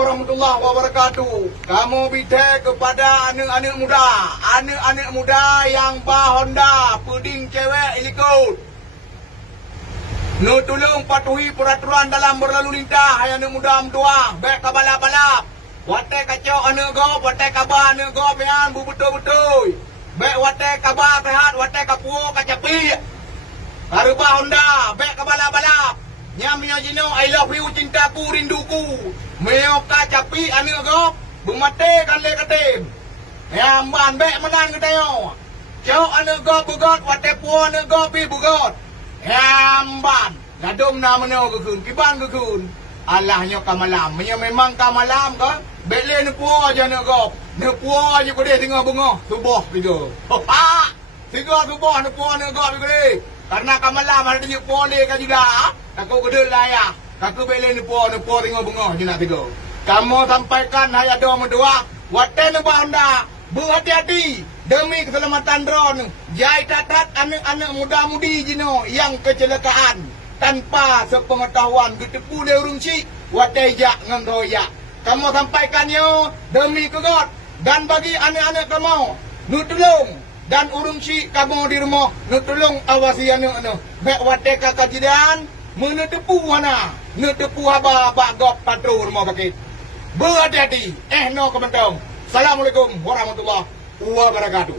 warahmatullahi wabarakatuh. Kamu bidai kepada anak-anak muda yang bah Honda, puding cewek ikut. Nu tolong patuhi peraturan dalam berlalu lintas. Hai anak muda mentua, baik ke balap-balap. Watai kacau anak go, watai kabar anak go pian bu betul-betul. Baik watai kabar sehat, watai kapuo kacapi. Harubah Honda, baik ke balap-balap. Nyamnya jino, I love you, cintaku, rinduku. Meo kacapi anak go, bumate kan le katim. Yamban baik menang ketayo. Cau anak go bugot, watai puo anak go pi bugot. Yamban, gadom na mano kekun, kiban kekun. Allahnya kamalam, memang kamalam kan? Bele ni puo aja nak gop. Ni puo aja ko dia tengah bunga. Subuh tiga. Ha! Tiga subuh ni puo nak gop ni. Karena kamalam ada dia puo dia kan juga. Aku gede layak. Aku bele ni puo tengah bunga je nak tiga. Kamu sampaikan hai ada medua. Waten Honda, berhati-hati demi keselamatan drone. Jai tatat anak-anak muda-mudi jino yang kecelakaan tanpa sepengetahuan ketepu dia urung si watai jak ngan royak. Kamu sampaikannya demi kegot dan bagi anak-anak kamu nu tolong dan urung si kamu di rumah nu tolong awasi anak-anak. Baik watai kakajidan menetepu mana netepu haba gop patrol rumah bakit. Berhati-hati no kementong. Assalamualaikum warahmatullahi wabarakatuh.